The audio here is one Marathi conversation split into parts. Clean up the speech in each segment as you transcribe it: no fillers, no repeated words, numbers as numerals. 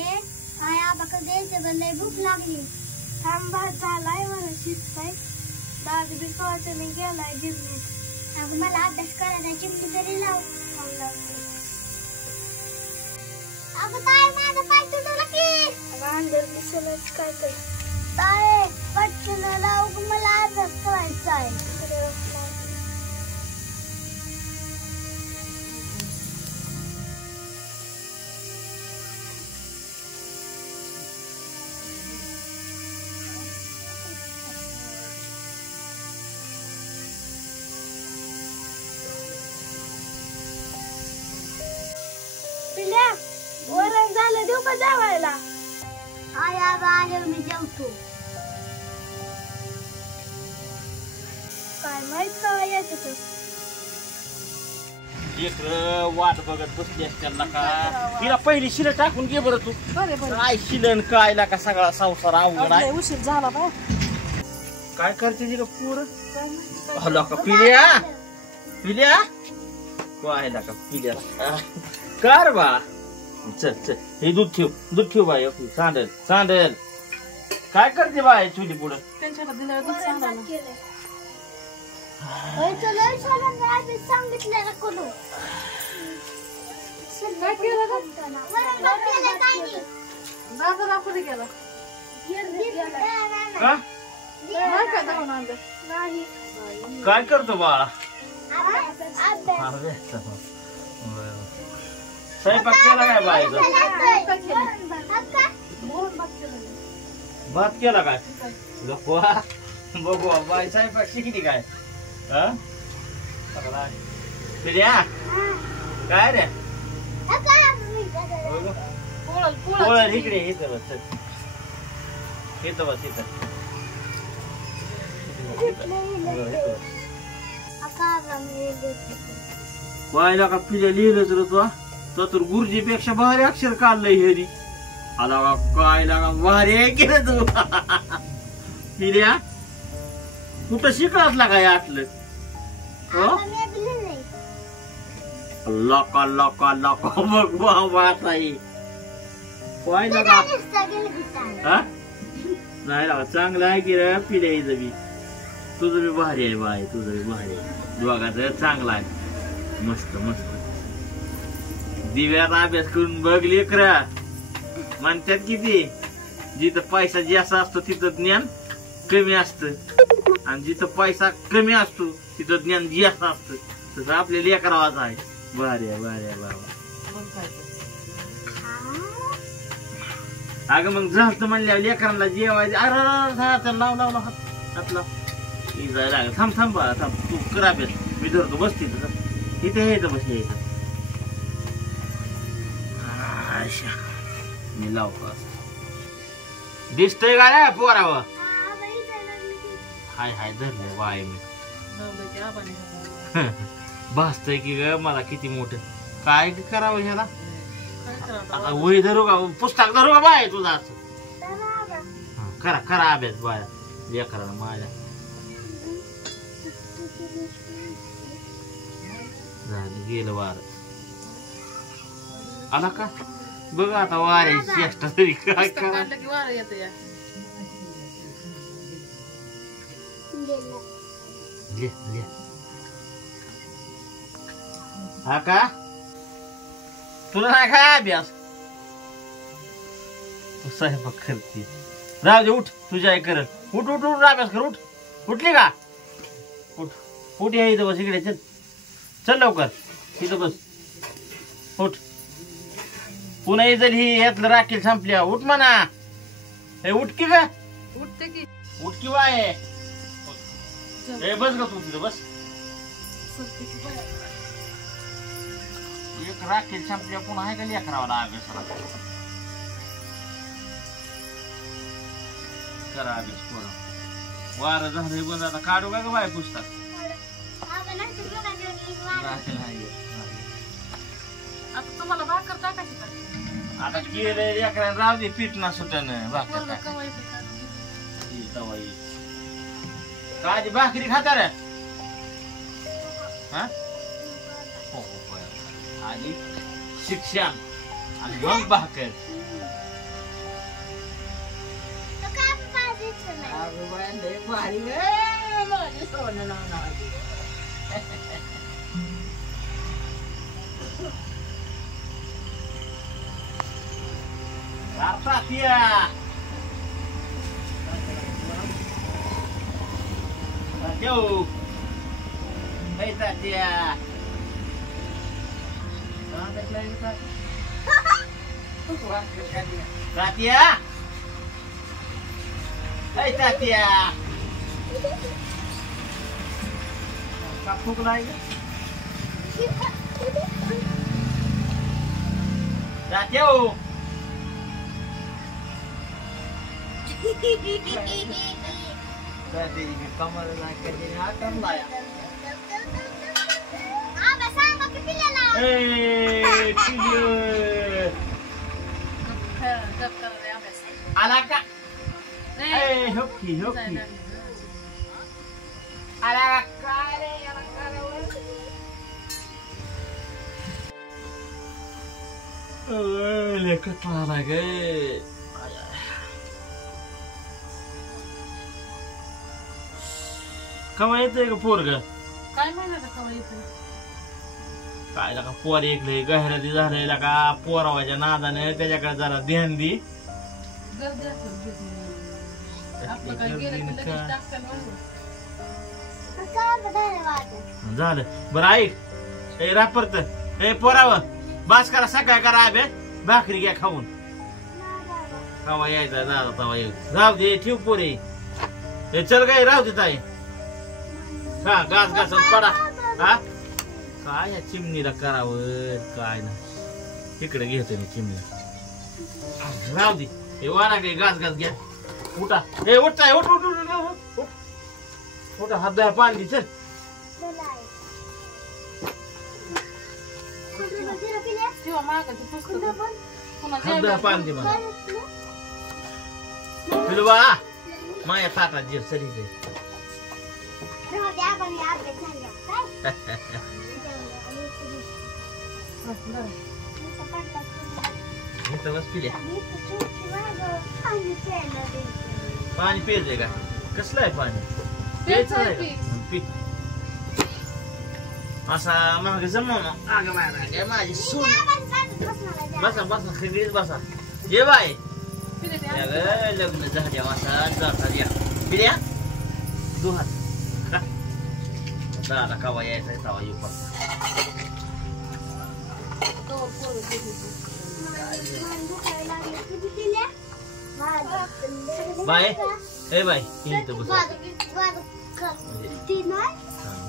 आहे काय आबाकडे द्यायचं ग लय भूक लागली थांब भात झालाय मला शिजताय दादी बी कळते मी गेलाय गिरणीत अगं मला अभ्यास करायचा चिमणी तरी लाव अगं ताई माझा पाय तुटला की अगं अंदर दिसलंच काय तर ताई पटकन लाव मला अभ्यास करायचा आहे वरण झालं देऊ का जेवायला आल्या मी जेवतो काय माहित का येत एक वाट बघत बसली असत्याला का तिला पहिली शिलं टाकून घे बरं तू काय शिलन काय का सगळा संसार अवघड आहे उशीर झाला बा काय करते तिला पूर हलो का पिल्या पिल्या काय का पिल्या कर बा चल चल हे दूध ठेव बाई सांडल सांडल काय करते बाय चुली पुढं त्यांच्याकडे दिलं दूध सांगायला सांगितलं ना कोण काय केलं दादा कुठे गेला काय करतो बाळा स्वयंपाक केला काय बायचा भात केला काय बघू बाई स्वयंपाक शिकली काय पिल्या काय रे पोळल इकडे इथं बस इथं बस इथं बायला का पिल्या लिहिलंच रे तू तर गुरुजीपेक्षा भारी अक्षर काढलंय हेरी आला का काय लागा भारी केलं तू पिल्या कुठं शिकलास काय आटलं लका लका लका बघ बाबा ताई काय लागा नाही लागा चांगलं आहे की रे पिल्या हिचं बी तुझं बी भारी आहे बाय तुझं बी भारी आहे दोघाचं चांगला आहे मस्त मस्त दिव्यात अभ्यास करून बघ लेकरा म्हणतात किती जिथं पैसा जास्त असतो तिथं ज्ञान कमी असतं आणि जिथं पैसा कमी असतो तिथं ज्ञान जास्त असतं तसं आपल्या लेकरावाच आहे भारी आहे भारी आहे बाबा अगं मग जास्त म्हणल्या लेकरांना जेवायचं अरे लाव लाव लाव हात लाव जायला थांब थांब बा थांब तू कर अभ्यास मी धरतो बस तिथं इथे यायचं बस यायचं मी लावतो दिसतोय का रे पोरावं हाय हाय धरले बाय मी भासतय की ग मला किती मोठं काय करावं ह्याला आता वही धरू का पुस्तक धरू का बाय तुझा असं करा करा अभ्यास बाय लेकराला माझ्या झालं गेलं वार आला का बघ आता वाऱ्याची चेष्टा तरी काय करा हा का तुला नाही काय अभ्यास तू स्वयंपाक करते राहू दे उठ तुझ्या आई करल उठ उठ उठ अभ्यास कर उठ उठली का उठ उठ या इथं बस इकडे चल चल लवकर इथं बस उठ पुन्हा इजल ही यातलं राखील संपल्या उठ म्हणा हे उठकी का उठते की उठकी वाय बस ग तू तिथं बस एक राखील संपल्या पुन्हा आहे का लेकरावाला अभ्यासाला करा अभ्यास पोरं वारं झालंय बंद आता काढू का ग बाय पुस्तक आता तुम्हाला भाकर टाकायची का आता केलंय लेकरांना राहू दे पीठ ना सुटन भाकर काय भाकरी खाता रे आधी शिक्षण आणि मग भाकर भारी सोनं Tatia. Jauh. Hei Tatia. Tatia. Hei Tatia. Kapuk lagi. Jauh. Tadi di kamar lagi ni akan lah ya. Abah sama kepilih lah. Pilih. Alaka. Hoki. Alaka. Lekat lah lagi. कवा येतंय का पोरग काय महिन्याचा कवा येतोय काय लका पोर एकले गहराती झालंय लका पोरावाच्या नादाने त्याच्याकडे जरा ध्यान दे गर्दी असेल घेतली. आपलं काय गेलं की लगेच टाकतात म्हणून. झालं बरं ऐक ए रापरत ए पोराव बास करा सकाळ करा आबे भाकरी घ्या खाऊन कवा यायचा दादा तवा यायचं राहू दे ठेव पोरे ए चल काय राहू दे ताई हा घास पडा हा काय या चिमणीला करावं काय ना इकडे घेतोय मी चिमणीला राहू दे हे वारा गे घास घ्या उठा ए उठताय उठ हात द्या पाणी चल किंवा मागायची पुस्तक हात द्या पाणी मला पिलू बा माया ताटात जे सरी दे बस पिल्या पाणी पियचंय का कसलं आहे पाणी प्यायचं आहे का? पी असा मागे जमा माझी सून बसा खिगडीत बसा ये बाय लग्न झाल्या असा जातात या पिल्या दुहात दादा कवा यायचा तवा येऊ पण बाय ए बाय इथं बसा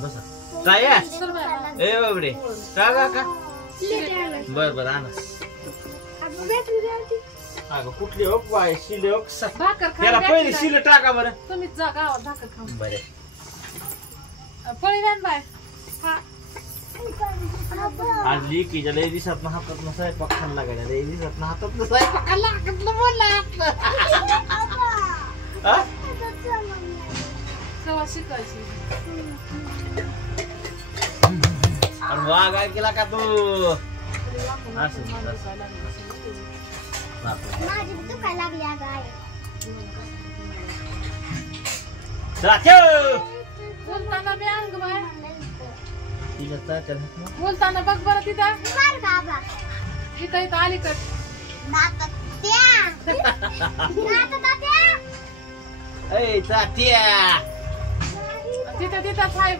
बसा काय ए बाबडे का बर आणा अगं कुठली हो बाय शिले हो त्याला पहिली शिले टाका बरं तुम्हीच जा गावात भाकर खाऊन बरे पळी व्यान बाय आज लिकीच्या लय दिवसात हातात स्वयंपाक खायला लागायला लय दिवसात हातात स्वयंपाक खायला बोलला सवा शिकायची आणि वाघ काय केला का तू बोलताना बी अंग बाय बोलताना बघ बरं तिथं इथं अलीकड तिथं साहेब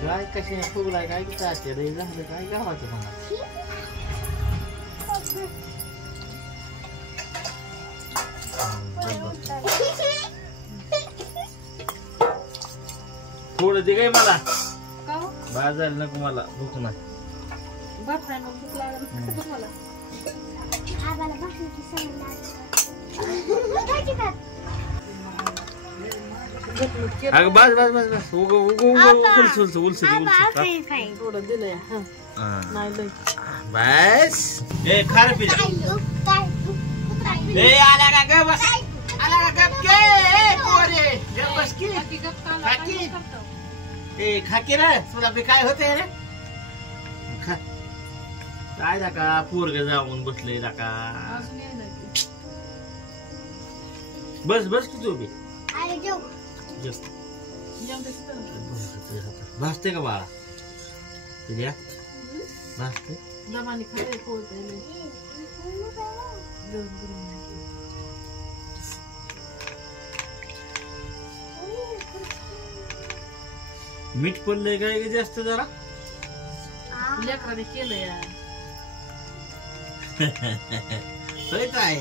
काय कशी फुगलाय काय झालं काय गावाचं मला थोडं दे काय मला बाजार नको मला भूक नाही अगं बस उलस थोडं दिलंय बस ए खार पी ए आला का ग बस आला का गप के ए पोरे गप बस की खाकी ए खाकी रे तुला बी काय होते रे खा काय का पोरग जाऊन बसले का. अजून यायला की. बस बस तू उभी अरे जेव जेवढं तिथं भासते का बाळा तुझ्या भासते. दमाने खायला पोहतायले गरम गरम. मीठ पडलंय काय का जास्त जरा. लेकराने केलं या. होय काय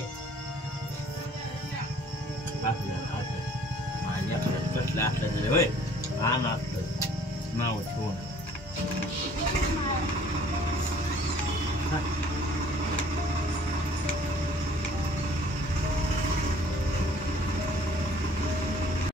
माझ्या बसलं असलं होय आण असतं नाव ठेवून.